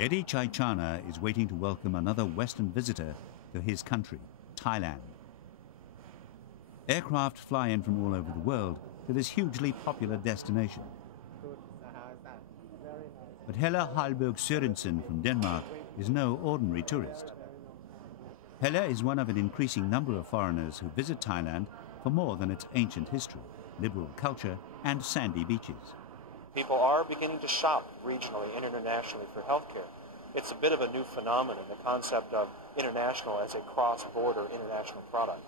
Eddie Chaichana is waiting to welcome another Western visitor to his country, Thailand. Aircraft fly in from all over the world to this hugely popular destination. But Helle Hallberg Sorensen from Denmark is no ordinary tourist. Helle is one of an increasing number of foreigners who visit Thailand for more than its ancient history, liberal culture, and sandy beaches. People are beginning to shop regionally and internationally for healthcare. It's a bit of a new phenomenon, the concept of international as a cross-border international product.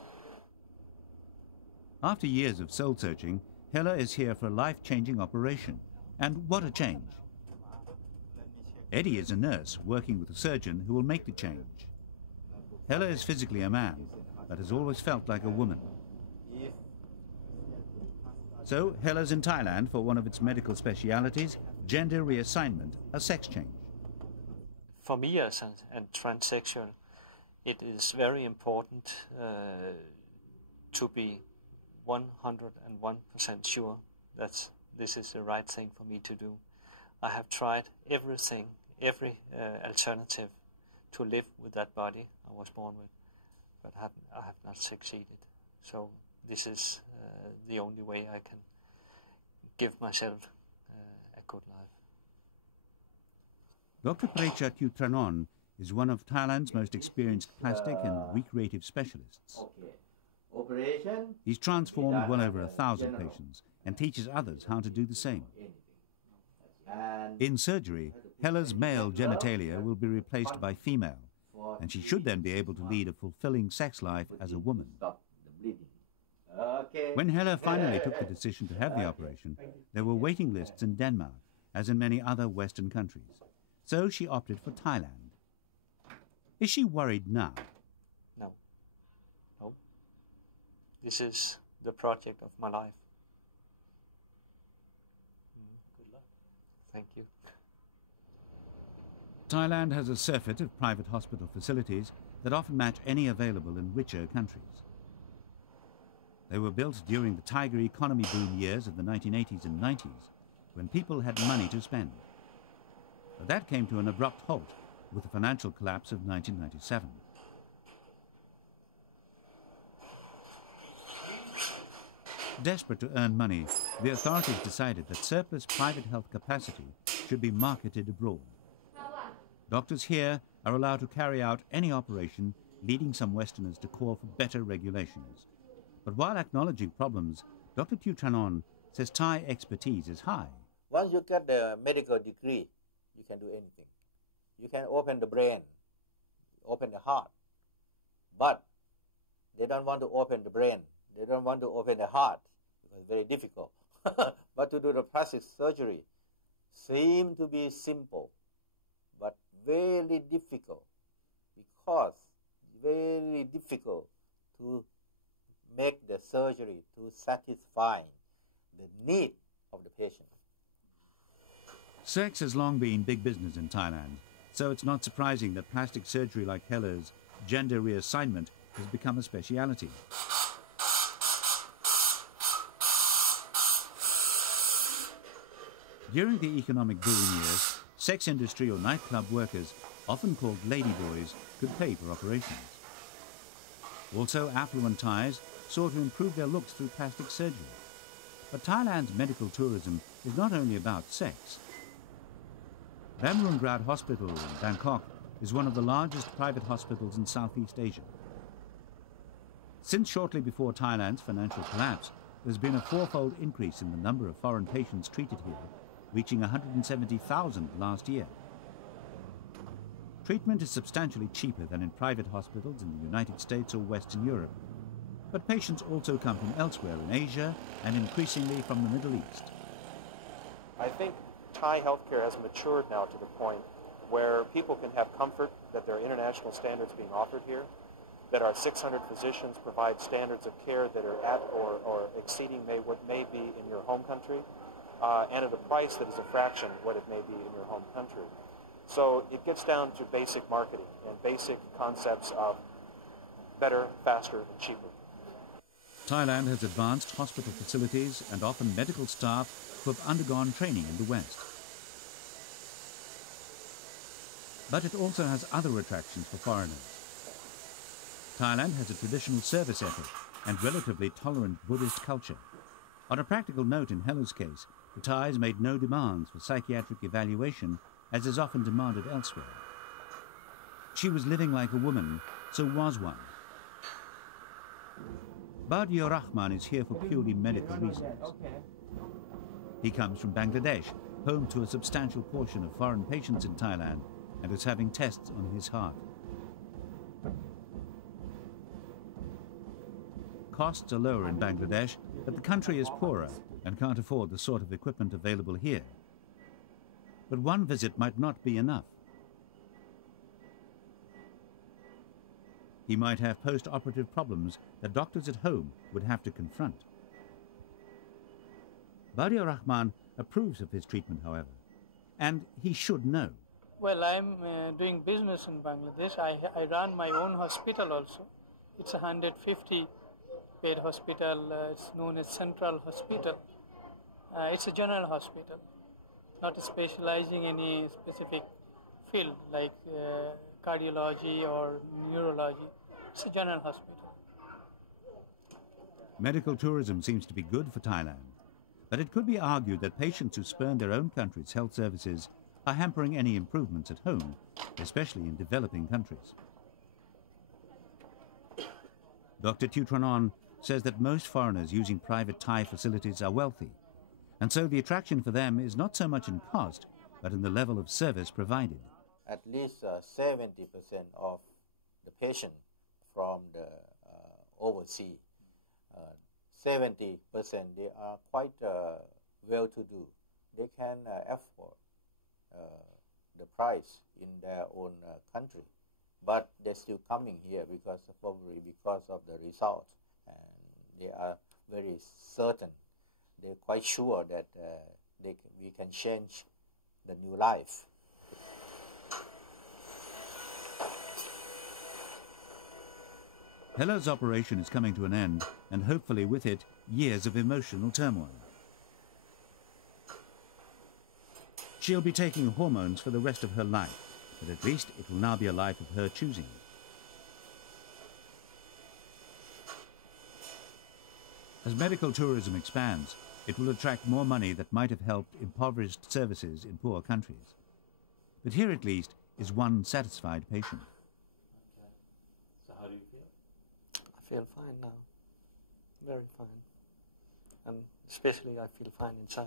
After years of soul-searching, Helle is here for a life-changing operation. And what a change! Eddie is a nurse working with a surgeon who will make the change. Helle is physically a man, but has always felt like a woman. So Helle's in Thailand for one of its medical specialities, gender reassignment, a sex change. For me as a transsexual, it is very important to be 101% sure that this is the right thing for me to do. I have tried everything, every alternative to live with that body I was born with, but I have not succeeded. So this is the only way I can give myself a good life. Dr. Preecha Tiewtranon is one of Thailand's most experienced plastic and recreative specialists. He's transformed well over 1,000 patients and teaches others how to do the same. In surgery, Helle's male genitalia will be replaced by female, and she should then be able to lead a fulfilling sex life as a woman. When Helle finally took the decision to have the operation, there were waiting lists in Denmark, as in many other Western countries. So she opted for Thailand. Is she worried now? No. No. This is the project of my life. Good luck. Thank you. Thailand has a surfeit of private hospital facilities that often match any available in richer countries. They were built during the tiger economy boom years of the 1980s and 90s, when people had money to spend. But that came to an abrupt halt with the financial collapse of 1997. Desperate to earn money, the authorities decided that surplus private health capacity should be marketed abroad. Doctors here are allowed to carry out any operation, leading some Westerners to call for better regulations. But while acknowledging problems, Dr. Tiewtranon says Thai expertise is high. Once you get the medical degree, you can do anything. You can open the brain, open the heart. But they don't want to open the brain. They don't want to open the heart because it's very difficult. But to do the plastic surgery seems to be simple, but very difficult, because very difficult to make the surgery to satisfy the need of the patient. Sex has long been big business in Thailand, so it's not surprising that plastic surgery like Helle's gender reassignment has become a speciality. During the economic boom years, sex industry or nightclub workers, often called ladyboys, could pay for operations. Also, affluent Thais sought to improve their looks through plastic surgery. But Thailand's medical tourism is not only about sex. Bamrungrad Hospital in Bangkok is one of the largest private hospitals in Southeast Asia. Since shortly before Thailand's financial collapse, there's been a fourfold increase in the number of foreign patients treated here, reaching 170,000 last year. Treatment is substantially cheaper than in private hospitals in the United States or Western Europe. But patients also come from elsewhere in Asia and increasingly from the Middle East. I think Thai healthcare has matured now to the point where people can have comfort that there are international standards being offered here, that our 600 physicians provide standards of care that are at or exceeding what may be in your home country, and at a price that is a fraction of what it may be in your home country. So it gets down to basic marketing and basic concepts of better, faster, and cheaper. Thailand has advanced hospital facilities and often medical staff who have undergone training in the West. But it also has other attractions for foreigners. Thailand has a traditional service ethic and relatively tolerant Buddhist culture. On a practical note, in Helle's case, the Thais made no demands for psychiatric evaluation, as is often demanded elsewhere. She was living like a woman, so was one. Badiur Rahman is here for purely medical reasons. He comes from Bangladesh, home to a substantial portion of foreign patients in Thailand, and is having tests on his heart. Costs are lower in Bangladesh, but the country is poorer and can't afford the sort of equipment available here. But one visit might not be enough. He might have post-operative problems that doctors at home would have to confront. Badiur Rahman approves of his treatment, however, and he should know. Well, I'm doing business in Bangladesh. I run my own hospital also. It's a 150-bed hospital. It's known as Central Hospital. It's a general hospital, not specializing in any specific field like cardiology or neurology. It's a general hospital. Medical tourism seems to be good for Thailand, but it could be argued that patients who spurn their own country's health services are hampering any improvements at home, especially in developing countries. Dr. Tiewtranon says that most foreigners using private Thai facilities are wealthy, and so the attraction for them is not so much in cost, but in the level of service provided. At least 70% of the patient from the overseas, 70% they are quite well-to-do. They can afford the price in their own country, but they're still coming here probably because of the result, and they are very certain. They're quite sure that we can change the new life. Helle's operation is coming to an end, and hopefully with it, years of emotional turmoil. She'll be taking hormones for the rest of her life, but at least it will now be a life of her choosing. As medical tourism expands, it will attract more money that might have helped impoverished services in poor countries. But here at least is one satisfied patient. So how do you feel? I feel fine now. Very fine. And especially I feel fine inside.